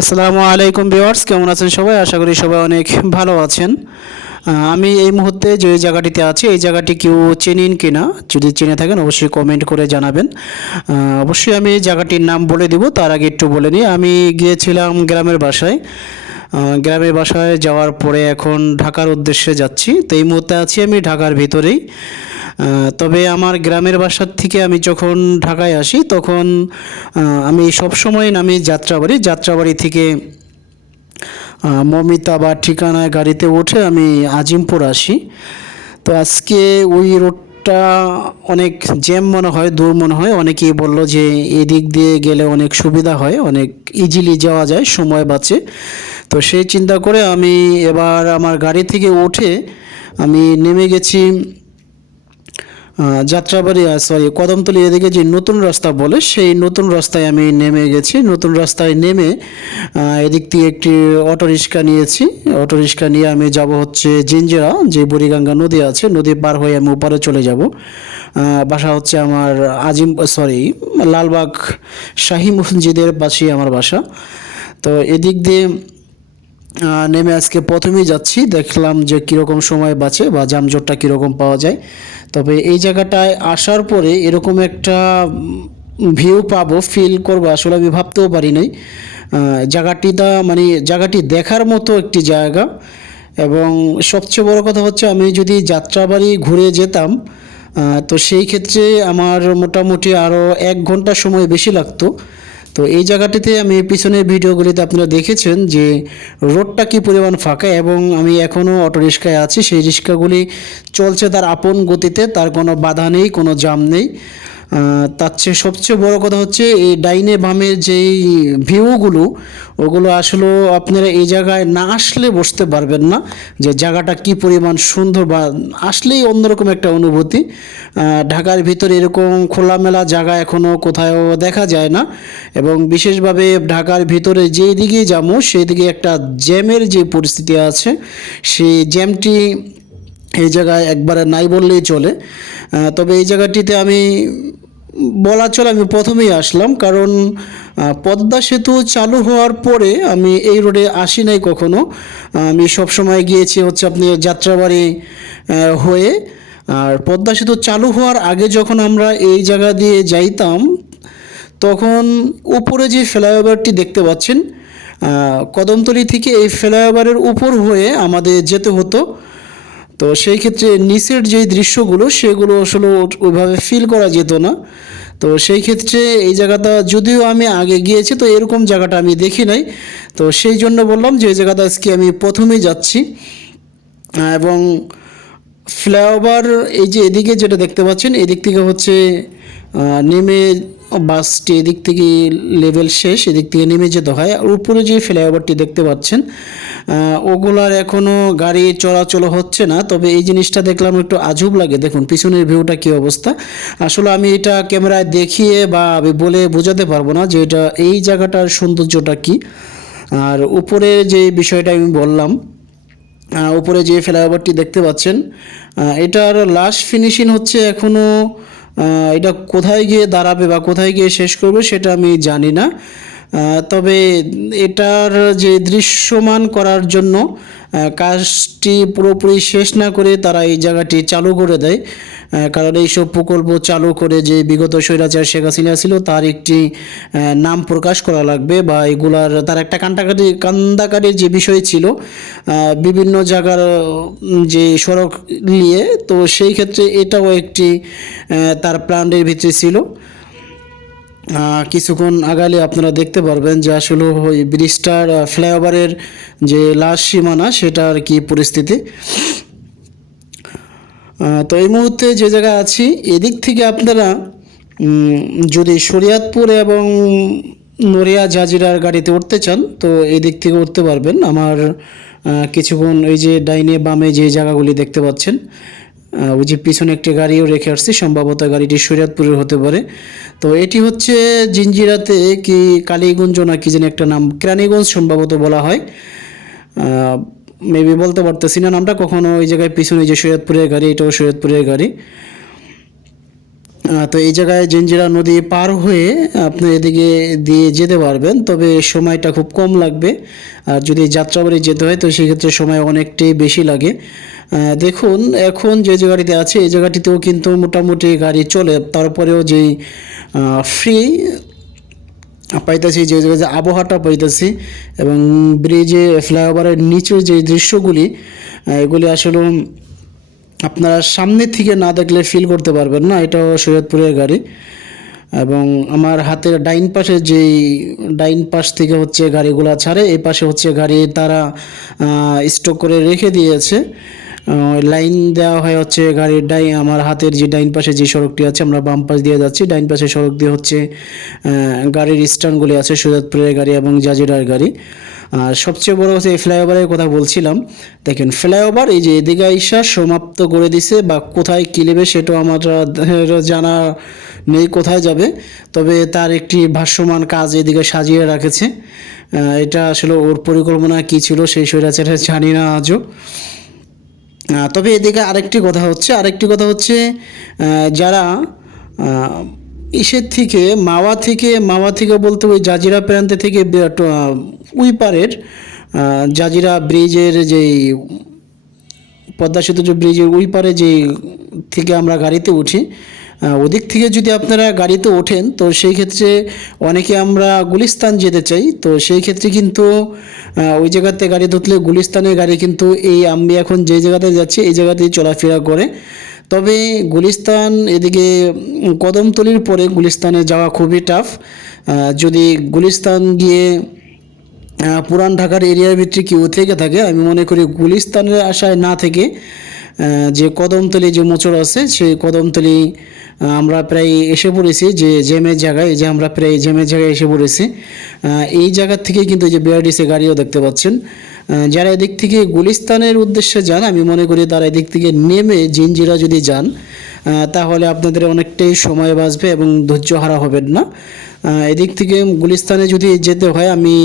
আসসালামু আলাইকুম ভিউয়ার্স, কেমন আছেন সবাই? আশা করি সবাই অনেক ভালো আছেন। আমি এই মুহূর্তে যে জায়গাটিতে আছি, এই জায়গাটি কেউ চেনেন কি না? যদি চেনে থাকেন, অবশ্যই কমেন্ট করে জানাবেন। অবশ্যই আমি জায়গাটির নাম বলে দিব, তার আগে একটু বলে নিই। আমি গিয়েছিলাম গ্রামের বাসায়। গ্রামের বাসায় যাওয়ার পরে এখন ঢাকার উদ্দেশ্যে যাচ্ছি। তো এই মুহূর্তে আছি আমি ঢাকার ভিতরেই। তবে আমার গ্রামের বাসার থেকে আমি যখন ঢাকায় আসি, তখন আমি সবসময় নামি যাত্রাবাড়ি। যাত্রাবাড়ি থেকে মমিতা বা ঠিকানায় গাড়িতে উঠে আমি আজিমপুর আসি। তো আজকে ওই রোডটা অনেক জ্যাম মনে হয়, দূর মনে হয়। অনেকেই বলল যে এদিক দিয়ে গেলে অনেক সুবিধা হয়, অনেক ইজিলি যাওয়া যায়, সময় বাঁচে। তো সেই চিন্তা করে আমি এবার আমার গাড়ি থেকে উঠে আমি নেমে গেছি যাত্রাবাড়ি সরি কদমতলি এদিকে যে নতুন রাস্তা বলে, সেই নতুন রাস্তায় আমি নেমে গেছি। নতুন রাস্তায় নেমে এদিক দিয়ে একটি অটো রিক্সা নিয়েছি। অটো রিক্সা নিয়ে আমি যাব হচ্ছে জিঞ্জিরা, যে বুড়িগঙ্গা নদী আছে, নদী পার হয়ে আমি ওপারে চলে যাব। বাসা হচ্ছে আমার আজিম সরি লালবাগ শাহী মসজিদের পাশেই আমার বাসা। তো এদিক দিয়ে নেমে আজকে প্রথমেই যাচ্ছি। দেখলাম যে কীরকম সময় বাঁচে বা যানজটটা কীরকম পাওয়া যায়। তবে এই জায়গাটায় আসার পরে এরকম একটা ভিউ পাবো ফিল করব, আসলে আমি ভাবতেও পারি নাই। জায়গাটিটা মানে জায়গাটি দেখার মতো একটি জায়গা। এবং সবচেয়ে বড় কথা হচ্ছে আমি যদি যাত্রাবাড়ি ঘুরে যেতাম তো সেই ক্ষেত্রে আমার মোটামুটি আরও এক ঘণ্টা সময় বেশি লাগতো। তো এই জায়গাটিতে আমি পিছনের ভিডিওগুলিতে আপনারা দেখেছেন যে রোডটা কি পরিমাণ ফাঁকা এবং আমি এখনও অটো রিক্সায় আছি। সেই রিক্সাগুলি চলছে তার আপন গতিতে, তার কোনো বাধা নেই, কোনো জাম নেই। তার চেয়ে সবচেয়ে বড় কথা হচ্ছে এই ডাইনে বামের যেই ভিউগুলো, ওগুলো আসলে আপনারা এই জায়গায় না আসলে বসতে পারবেন না যে জায়গাটা কি পরিমাণ সুন্দর বা আসলেই অন্যরকম একটা অনুভূতি। ঢাকার ভিতরে এরকম খোলামেলা জায়গা এখনও কোথাও দেখা যায় না এবং বিশেষভাবে ঢাকার ভিতরে যেই দিকেই যাব, সেই দিকে একটা জ্যামের যে পরিস্থিতি আছে, সেই জ্যামটি এই জায়গায় একবারে নাই বললেই চলে। তবে এই জায়গাটিতে আমি বলা চলে, আমি প্রথমেই আসলাম। কারণ পদ্মা সেতু চালু হওয়ার পরে আমি এই রোডে আসি নাই কখনো। আমি সব সময় গিয়েছি হচ্ছে আপনি যাত্রাবাড়ি হয়ে। আর পদ্মা সেতু চালু হওয়ার আগে যখন আমরা এই জায়গা দিয়ে যাইতাম, তখন উপরে যে ফ্লাইওভারটি দেখতে পাচ্ছেন কদমতলি থেকে এই ফ্লাইওভারের উপর হয়ে আমাদের যেতে হতো। তো সেই ক্ষেত্রে নিচের যে দৃশ্যগুলো, সেগুলো আসলে ওইভাবে ফিল করা যেত না। তো সেই ক্ষেত্রে এই জায়গাটা যদিও আমি আগে গিয়েছি, তো এরকম জায়গাটা আমি দেখি নাই। তো সেই জন্য বললাম যে, এই জায়গাটা আজকে আমি প্রথমেই যাচ্ছি। এবং ফ্লাইওভার এই যে এদিকে যেটা দেখতে পাচ্ছেন, এদিক থেকে হচ্ছে নেমে বাসটি এদিক থেকে লেভেল শেষ, এদিক থেকে নেমে যেতে হয়। আর উপরে যে ফ্লাইওভারটি দেখতে পাচ্ছেন ওগুলার এখনও গাড়ি চলাচল হচ্ছে না। তবে এই জিনিসটা দেখলাম একটু আজব লাগে। দেখুন, পিছনের ভিউটা কী অবস্থা? আসলে আমি এটা ক্যামেরায় দেখিয়ে বা আমি বলে বোঝাতে পারব না যে এটা এই জায়গাটার সৌন্দর্যটা কী। আর উপরে যে বিষয়টা আমি বললাম উপরে যে ফ্লাইওভারটি দেখতে পাচ্ছেন এটার লাস্ট ফিনিশিং হচ্ছে এখনও এটা কোথায় গিয়ে দাঁড়াবে বা কোথায় গিয়ে শেষ করবে সেটা আমি জানি না। তবে এটার যে দৃশ্যমান করার জন্য কাজটি পুরোপুরি শেষ না করে তারা এই জায়গাটি চালু করে দেয়। কারণ এইসব প্রকল্প চালু করে যে বিগত স্বৈরাচার শেখ হাসিনা ছিল, তার একটি নাম প্রকাশ করা লাগবে বা এগুলার তার একটা কান্দাকাটি কান্দাকাটির যে বিষয় ছিল বিভিন্ন জায়গার যে সড়ক নিয়ে, তো সেই ক্ষেত্রে এটাও একটি তার প্ল্যানের ভিতরে ছিল। কিছুক্ষণ আগালে আপনারা দেখতে পারবেন যে আসলে ওই ব্রিজটার ফ্লাইওভারের যে লাস্ট সীমানা সেটার কি পরিস্থিতি। তো এই মুহূর্তে যে জায়গায় আছি, এদিক থেকে আপনারা যদি শরিয়াতপুর এবং নড়িয়া জাজিরার গাড়িতে উঠতে চান, তো এই দিক থেকে উঠতে পারবেন। আমার কিছুক্ষণ এই যে ডাইনে বামে যে জায়গাগুলি দেখতে পাচ্ছেন ওই যে পিছনে একটি গাড়িও রেখে আসছি, সম্ভবত গাড়িটি শরীয়তপুরের হতে পারে। তো এটি হচ্ছে জিঞ্জিরাতে কি কালীগঞ্জ না কি যেন একটা নাম, কেরানীগঞ্জ সম্ভবত বলা হয়। মেবি বলতে পারতেছি না নামটা, কখনো ওই জায়গায় পিছনে যে সৈয়দপুরের গাড়ি, এটাও সৈয়দপুরের গাড়ি। তো এই জায়গায় জিঞ্জিরা নদী পার হয়ে আপনি এদিকে দিয়ে যেতে পারবেন, তবে সময়টা খুব কম লাগবে। আর যদি যাত্রাবাড়ি যেতে হয়, তো সেক্ষেত্রে সময় অনেকটাই বেশি লাগে। দেখুন, এখন যে জায়গাটিতে আছে, এই জায়গাটিতেও কিন্তু মোটামুটি গাড়ি চলে। তারপরেও যেই ফ্রি পাইতেছি, যে যে আবহাওয়াটা পাইতেছি এবং ব্রিজে ফ্লাইওভারের নিচের যে দৃশ্যগুলি এগুলি আসলে আপনারা সামনে থেকে না দেখলে ফিল করতে পারবেন না। এটাও সৈয়দপুরের গাড়ি এবং আমার হাতের ডাইন পাশে যেই, ডাইন পাশ থেকে হচ্ছে গাড়িগুলো ছাড়ে, এই পাশে হচ্ছে গাড়ি তারা স্টক করে রেখে দিয়েছে। লাইন দেওয়া হয় হচ্ছে গাড়ির ডাই আমার হাতের যে ডাইন পাশে যে সড়কটি আছে, আমরা বাম পাশ দিয়ে যাচ্ছি। ডাইন পাশে সড়ক দিয়ে হচ্ছে গাড়ির স্ট্যান্ডগুলি আছে সৈয়দপুরের গাড়ি এবং জাজিরার গাড়ি। আর সবচেয়ে বড় হচ্ছে এই ফ্লাইওভারের কথা বলছিলাম। দেখেন, ফ্লাইওভার এই যে এদিকে আইসা সমাপ্ত করে দিছে বা কোথায় কী নেবে সেটাও আমার জানা নেই কোথায় যাবে। তবে তার একটি ভাষ্যমান কাজ এদিকে সাজিয়ে রাখেছে। এটা আসলে ওর পরিকল্পনা কী ছিল সেই স্বৈরাচারে জানি না আজও। তবে এদিকে আরেকটি কথা হচ্ছে, আরেকটি কথা হচ্ছে যারা ইসের থেকে, মাওয়া থেকে মাওয়া থেকে বলতে ওই জাজিরা প্রান্তে থেকে উই পারের জাজিরা ব্রিজের যেই পদ্মা সেতু যে ব্রিজের ওই পারে যে থেকে আমরা গাড়িতে উঠি ওদিক থেকে যদি আপনারা গাড়িতে ওঠেন, তো সেই ক্ষেত্রে অনেকে আমরা গুলিস্তান যেতে চাই। তো সেই ক্ষেত্রে কিন্তু ওই জায়গাতে গাড়ি ধরলে গুলিস্তানের গাড়ি কিন্তু এই আমি এখন যে জায়গাতে যাচ্ছি, এই জায়গাতেই চলাফেরা করে। তবে গুলিস্তান এদিকে কদমতলির পরে গুলিস্তানে যাওয়া খুবই টাফ যদি গুলিস্তান গিয়ে পুরান ঢাকার এরিয়ার ভিতরে কেউ থেকে থাকে, আমি মনে করি গুলিস্তানের আশায় না থেকে যে কদমতলি যে মোচড় আছে, সেই কদমতলি আমরা প্রায় এসে পড়েছি যে জেমের জায়গায় যে আমরা প্রায় জেমের জায়গায় এসে পড়েছি। এই জায়গার থেকে কিন্তু যে বিআরডিসি গাড়িও দেখতে পাচ্ছেন। যারা এদিক থেকে গুলিস্তানের উদ্দেশ্যে যান, আমি মনে করি তারা এদিক থেকে নেমে জিনজিরা যদি যান তাহলে আপনাদের অনেকটাই সময় বাঁচবে এবং ধৈর্য হারা হবেন না। এদিক থেকে গুলিস্তানে যদি যেতে হয়, আমি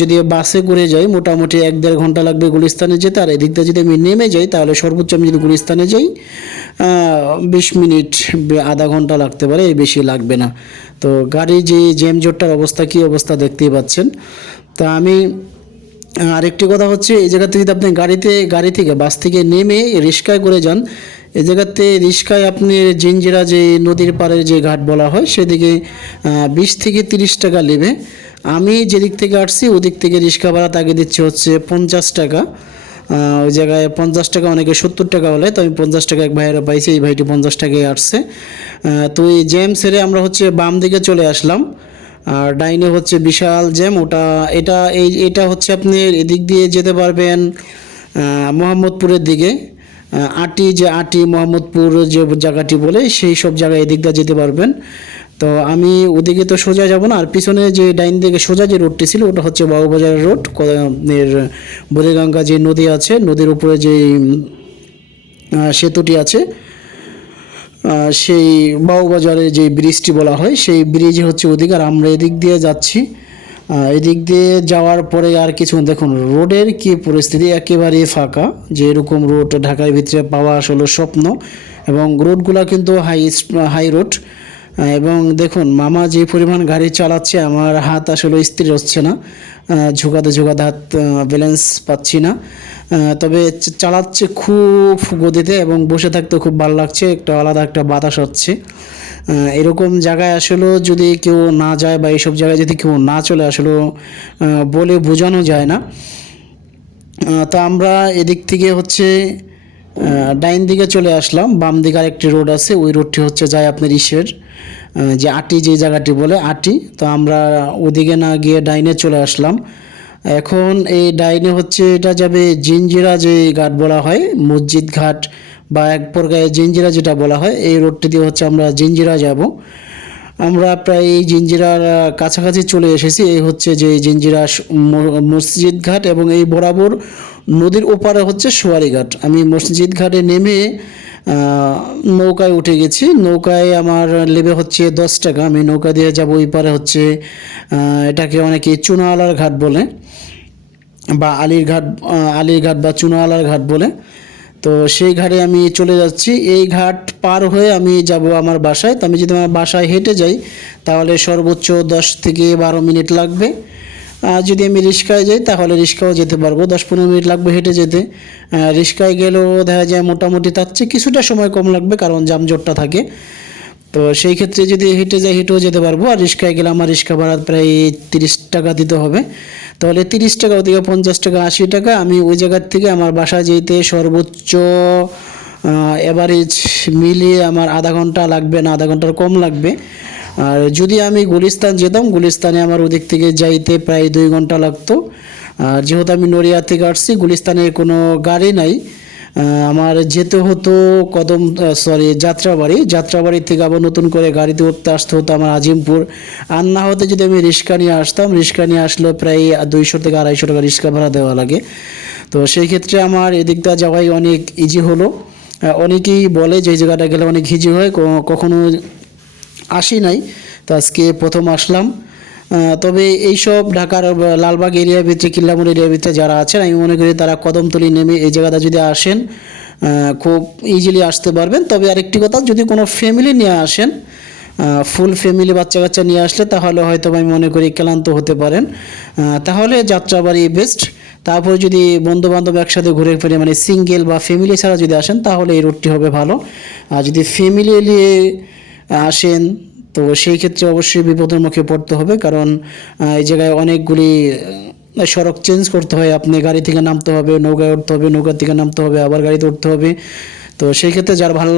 যদি বাসে করে যাই, মোটামুটি এক দেড় ঘণ্টা লাগবে গুলিস্তানে যেতে। আর এদিক দিয়ে যদি আমি নেমে যাই, তাহলে সর্বোচ্চ আমি যদি গুলিস্তানে যাই বিশ মিনিট আধা ঘণ্টা লাগতে পারে, এর বেশি লাগবে না। তো গাড়ি যে জ্যাম জোটটার অবস্থা, কী অবস্থা দেখতেই পাচ্ছেন। তা আমি আরেকটি কথা হচ্ছে, এই জায়গাতে যদি আপনি গাড়িতে, গাড়ি থেকে, বাস থেকে নেমে রিক্সায় করে যান এই জায়গাতে রিক্সায় আপনি জিঞ্জিরা যে নদীর পাড়ের যে ঘাট বলা হয়, সেদিকে বিশ থেকে তিরিশ টাকা নেবে। আমি যেদিক থেকে আসছি, ওদিক থেকে রিক্সা ভাড়া তাকে দিচ্ছে হচ্ছে পঞ্চাশ টাকা। ওই জায়গায় পঞ্চাশ টাকা, অনেকে সত্তর টাকা বলে, তো আমি পঞ্চাশ টাকা এক ভাইয়েরা পাইছি, এই ভাইটি পঞ্চাশ টাকায় আসছে। তো এই জ্যাম সেরে আমরা হচ্ছে বাম দিকে চলে আসলাম। আর ডাইনে হচ্ছে বিশাল জ্যাম, ওটা, এটা, এই, এটা হচ্ছে আপনি এদিক দিয়ে যেতে পারবেন মোহাম্মদপুরের দিকে। আটি যে আটি মোহাম্মদপুর যে জায়গাটি বলে সেই সব জায়গায় এদিক দিয়ে যেতে পারবেন। তো আমি ওদিকে তো সোজা যাব না, আর পিছনে যে ডাইন দিকে সোজা যে রোডটি ছিল, ওটা হচ্ছে বাবুবাজার রোড। আপনার বুড়িগঙ্গা যে নদী আছে, নদীর উপরে যে সেতুটি আছে সেই বাউবাজারে যে ব্রিজটি বলা হয়, সেই ব্রিজ হচ্ছে ওদিকে। আর আমরা এদিক দিয়ে যাচ্ছি। এদিক দিয়ে যাওয়ার পরে আর কিছু দেখুন, রোডের কি পরিস্থিতি? একেবারে ফাঁকা। যে এরকম রোড ঢাকার ভিতরে পাওয়া আসলে স্বপ্ন। এবং রোডগুলো কিন্তু হাই হাই রোড এবং দেখুন, মামা যে পরিমাণ গাড়ি চালাচ্ছে, আমার হাত আসলে স্থির হচ্ছে না। ঝুঁকাতে ঝুঁকাতে হাত ব্যালেন্স পাচ্ছি না। তবে চালাচ্ছে খুব গতিতে এবং বসে থাকতে খুব ভালো লাগছে। একটা আলাদা একটা বাতাস হচ্ছে। এরকম জায়গায় আসলেও যদি কেউ না যায় বা এইসব জায়গায় যদি কেউ না চলে আসলেও বলে বোঝানো যায় না। তো আমরা এদিক থেকে হচ্ছে ডাইন দিকে চলে আসলাম। বাম দিকে আরেকটি রোড আছে, ওই রোডটি হচ্ছে যায় আপনার ইসের যে আটি যে জায়গাটি বলে আটি। তো আমরা ওদিকে না গিয়ে ডাইনে চলে আসলাম। এখন এই ডাইনে হচ্ছে, এটা যাবে জিঞ্জিরা যে ঘাট বলা হয়, মসজিদ ঘাট। বা এক প্রকার জিঞ্জিরা যেটা বলা হয়, এই রোডটি দিয়ে হচ্ছে আমরা জিঞ্জিরা যাব। আমরা প্রায় এই জিঞ্জিরার কাছাকাছি চলে এসেছি, এই হচ্ছে যে জিঞ্জিরা মসজিদ ঘাট এবং এই বরাবর নদীর ওপারে হচ্ছে সোয়ারি ঘাট। আমি মসজিদ ঘাটে নেমে নৌকায় উঠে গেছি। নৌকায় আমার লেবে হচ্ছে দশ টাকা। আমি নৌকা দিয়ে যাব ওই পারে হচ্ছে এটাকে অনেকে চুনাওয়ালার ঘাট বলে বা আলীর ঘাট আলীর ঘাট বা চুনাওয়ালার ঘাট বলে। তো সেই ঘাটে আমি চলে যাচ্ছি। এই ঘাট পার হয়ে আমি যাব আমার বাসায়। তো আমি যদি আমার বাসায় হেঁটে যাই, তাহলে সর্বোচ্চ দশ থেকে বারো মিনিট লাগবে। আর যদি আমি রিক্সায় যাই, তাহলে রিক্সাও যেতে পারব। দশ পনেরো মিনিট লাগবে হেঁটে যেতে। রিক্সায় গেলেও দেখা যায় মোটামুটি তার চেয়ে কিছুটা সময় কম লাগবে, কারণ যানজটটা থাকে। তো সেই ক্ষেত্রে যদি হেঁটে যাই, হেঁটেও যেতে পারব। আর রিক্সায় গেলে আমার রিক্সা ভাড়া প্রায় তিরিশ টাকা দিতে হবে। তাহলে তিরিশ টাকা ওদিকে পঞ্চাশ টাকা, আশি টাকা। আমি ওই জায়গার থেকে আমার বাসায় যেতে সর্বোচ্চ এভারেজ মিলিয়ে আমার আধা ঘণ্টা লাগবে না, আধা ঘণ্টার কম লাগবে। আর যদি আমি গুলিস্তান যেতাম, গুলিস্তানে আমার ওদিক থেকে যাইতে প্রায় দুই ঘণ্টা লাগতো। আর যেহেতু আমি নড়িয়া থেকে আসছি, গুলিস্তানের কোনো গাড়ি নাই। আমার যেতে হতো কদম সরি যাত্রাবাড়ি। যাত্রাবাড়ি থেকে আবার নতুন করে গাড়িতে উঠতে আসতে হতো আমার আজিমপুর। আর না হতে যদি আমি রিক্সা নিয়ে আসতাম, রিক্সা নিয়ে আসলে প্রায় দুইশো থেকে আড়াইশো টাকা রিক্সা ভাড়া দেওয়া লাগে। তো সেই ক্ষেত্রে আমার এদিকটা যাওয়াই অনেক ইজি হলো। অনেকেই বলে যে জায়গাটা গেলে অনেক ইজি হয় কখনো আসি নাই। তো আজকে প্রথম আসলাম। তবে এইসব ঢাকার লালবাগ এরিয়ার ভিতরে কিল্লামুর এরিয়ার ভিতরে যারা আছেন, আমি মনে করি তারা কদমতলি নেমে এই জায়গাটা যদি আসেন খুব ইজিলি আসতে পারবেন। তবে আরেকটি কথা, যদি কোনো ফ্যামিলি নিয়ে আসেন ফুল ফ্যামিলি বাচ্চা কাচ্চা নিয়ে আসলে তাহলে হয়তো আমি মনে করি ক্লান্ত হতে পারেন। তাহলে যাত্রাবাড়ি বেস্ট তারপরে যদি বন্ধু বান্ধব একসাথে ঘুরে ফিরে মানে সিঙ্গেল বা ফ্যামিলি ছাড়া যদি আসেন, তাহলে এই রুটটি হবে ভালো। আর যদি ফ্যামিলি নিয়ে আসেন তো সেই ক্ষেত্রে অবশ্যই বিপদের মুখে পড়তে হবে, কারণ এই জায়গায় অনেকগুলি সড়ক চেঞ্জ করতে হয়। আপনি গাড়ি থেকে নামতে হবে, নৌকায় উঠতে হবে নৌকা থেকে নামতে হবে, আবার গাড়িতে উঠতে হবে। তো সেই ক্ষেত্রে যার ভালো